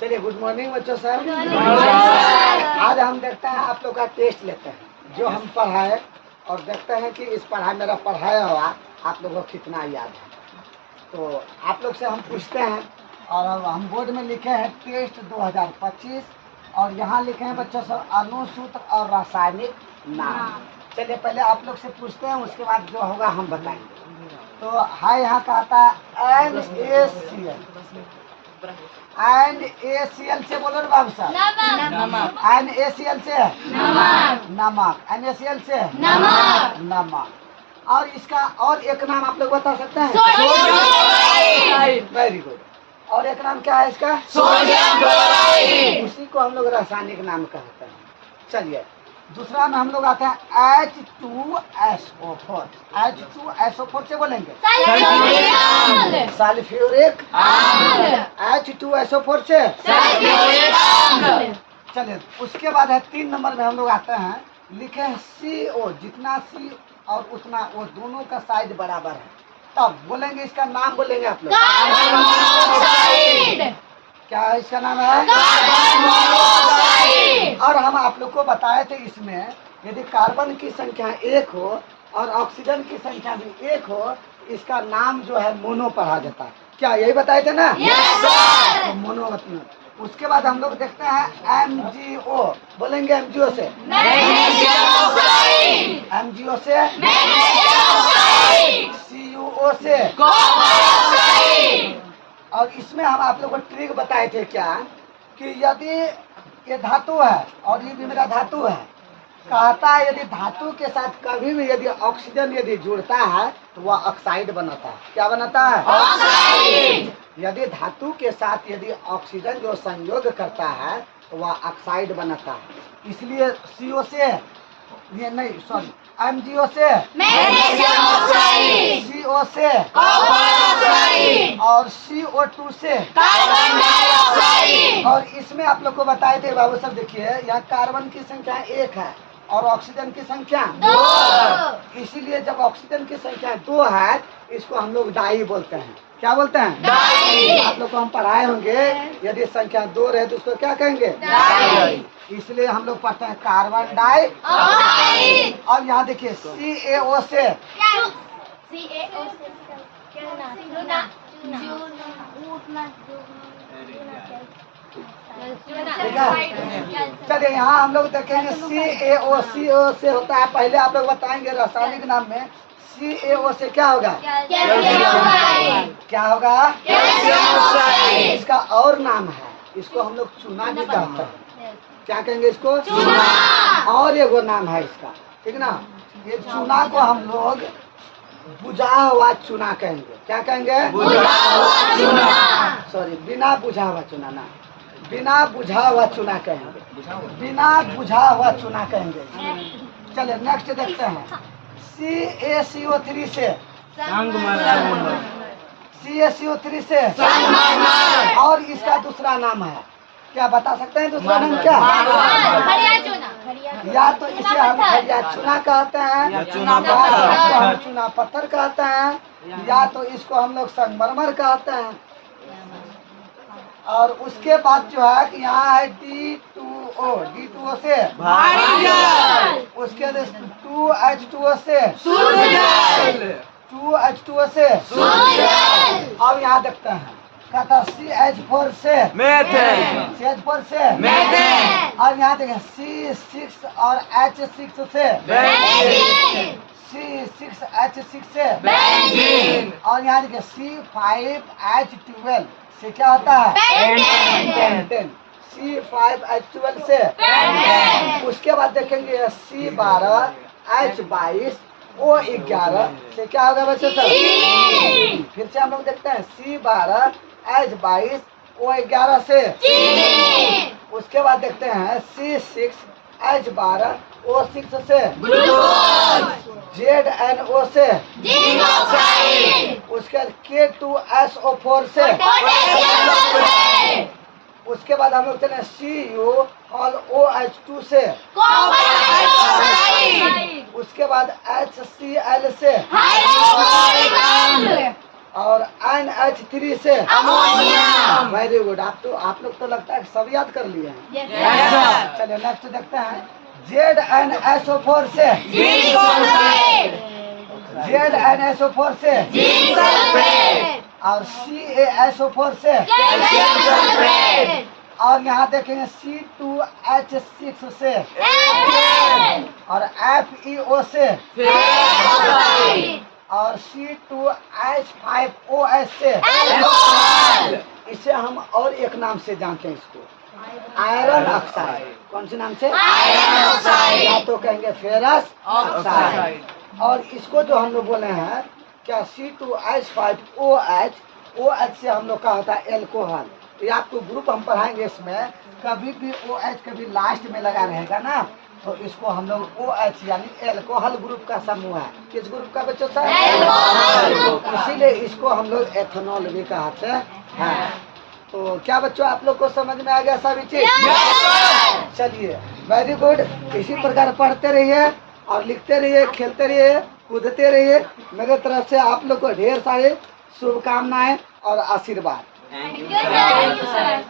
चलिए, good morning बच्चों साहब। आज हम देखते हैं आप लोग का टेस्ट लेते हैं जो हम पढ़ाए और देखते हैं कि इस पढ़ाई मेरा पढ़ाया हुआ आप लोगों को कितना याद है। तो आप लोग से हम पूछते हैं और अब हम बोर्ड में लिखे हैं टेस्ट 2025 और यहाँ लिखे हैं बच्चों सब अणुसूत्र और रासायनिक नाम। चलिए पहले आप लोग से पूछते हैं, उसके बाद जो होगा हम बताएंगे। तो है यहाँ का आता है NaCl। NaCl से बोलो ना बाबू साहब। नमक। NaCl से नमक। NaCl से नमक। और इसका और एक नाम आप लोग बता सकते हैं? सोडियम। Very good. और एक नाम क्या है इसका? Sodium chloride. उसी को हम लोग रासायनिक नाम कहते हैं। चलिए दूसरा में हम लोग आते हैं H2SO4। H2SO4 से बोलेंगे सल्फ्यूरिक H2SO4 से चलिए उसके बाद है 3 नंबर में हम लोग आते हैं, लिखे हैं CO। जितना C और उतना वो दोनों का साइज बराबर है, तब बोलेंगे इसका नाम बोलेंगे आप लोग। क्या इसका नाम है? और हम आप लोग को बताए थे इसमें यदि कार्बन की संख्या 1 हो और ऑक्सीजन की संख्या भी 1 हो, इसका नाम जो है मोनो पढ़ा जाता है। क्या यही बताए थे ना? तो मोनो मतलब। उसके बाद हम लोग देखते हैं MgO। बोलेंगे MgO से MgO से CuO से। और इसमें हम आप लोग को ट्रिक बताए थे क्या कि यदि ये धातु है और ये भी मेरा धातु है, कहता है यदि धातु के साथ कभी भी यदि ऑक्सीजन यदि जुड़ता है तो वह ऑक्साइड बनाता है। क्या बनाता है? ऑक्साइड। यदि धातु के साथ यदि ऑक्सीजन जो संयोग करता है तो वह ऑक्साइड बनाता है। इसलिए CO से ये नहीं, सॉरी, MgO से CO से और CO2 से। और इसमें आप लोग को बताए थे बाबू साहब, देखिए यहाँ कार्बन की संख्या 1 है और ऑक्सीजन की संख्या 2। इसीलिए जब ऑक्सीजन की संख्या 2 है इसको हम लोग डाई बोलते हैं। क्या बोलते हैं? डाई। आप लोग को हम पढ़ाए होंगे यदि संख्या 2 रहे तो उसको क्या कहेंगे? डाई। इसलिए हम लोग पढ़ते हैं कार्बन डाई। और यहाँ देखिए CaO से चलिए यहाँ हम लोग देखेंगे CaO। CO से होता है, पहले आप लोग बताएंगे रासायनिक नाम में CaO से क्या होगा? क्या होगा? इसका और नाम है, इसको हम लोग चूना भी कहते हैं। क्या कहेंगे इसको? चूना। और एगो नाम है इसका, ठीक ना? ये चूना को हम लोग बुझा हुआ चूना कहेंगे। क्या कहेंगे? सॉरी, बिना बुझा हुआ चूना ना, बिना बुझा हुआ चूना कहेंगे। बिना बुझा हुआ चूना कहेंगे। चलिए नेक्स्ट देखते हैं CaCO3 से CaCO3 से। और इसका दूसरा नाम है, क्या बता सकते हैं दूसरा नाम क्या? या तो इसे हम खड़िया चूना कहते हैं, या इसको हम चूना पत्थर कहते हैं, या तो इसको हम लोग संगमरमर कहते हैं। और उसके बाद जो है कि यहाँ है D2O से उसके 2H2O से 2H2O से। अब यहाँ देखते हैं कहता CH4 से CH4 से। और यहाँ देखें C6 और H6 से C6H6 से। और यहाँ देखें C5H12 से क्या होता है? पेंटेन। C5H12 से। उसके बाद देखेंगे C12H22O11 से क्या होगा बच्चों सब? फिर से हम लोग देखते हैं C12H22O11 से। उसके बाद देखते हैं C6H12O6 से। ZNO से। उसके बाद K2SO4 से। उसके बाद हम लोग चले CuOH2 से। उसके बाद HCl से। और NH3 से अमोनिया। Very good. आप लोग तो लगता है सब याद कर लिए हैं। Yes sir. चलिए नेक्स्ट देखते हैं। ZnSO4 से जिंक सल्फेट। ZnSO4 से जिंक सल्फेट। और CaSO4 से कैल्शियम सल्फेट। और यहाँ देखेंगे C2H6 से और FeO से फेरस ऑक्साइड। और C2H5OH से अल्कोहल। इसे हम और एक नाम से जानते हैं इसको, आयरन ऑक्साइड। कौन से नाम से? Iron oxide. या तो कहेंगे फेरस ऑक्साइड। ऑक्साइड। और इसको जो हम लोग बोले हैं क्या, C2H5OH, OH से हम लोग का होता है एल्कोहल। ये आपको ग्रुप हम पढ़ाएंगे, इसमें कभी भी OH कभी लास्ट में लगा रहेगा ना, तो इसको हम लोग OH यानी एल्कोहल ग्रुप का समूह है। किस ग्रुप का बच्चों से? एल्कोहल। इसीलिए इसको हम लोग एथेनॉल भी कहते हैं। तो क्या बच्चों आप लोग को समझ में आ गया सभी चीज? चलिए वेरी गुड। इसी प्रकार पढ़ते रहिए और लिखते रहिए, खेलते रहिए, कूदते रहिए। मेरे तरफ से आप लोग को ढेर सारी शुभकामनाएं और आशीर्वाद। Thank you sir.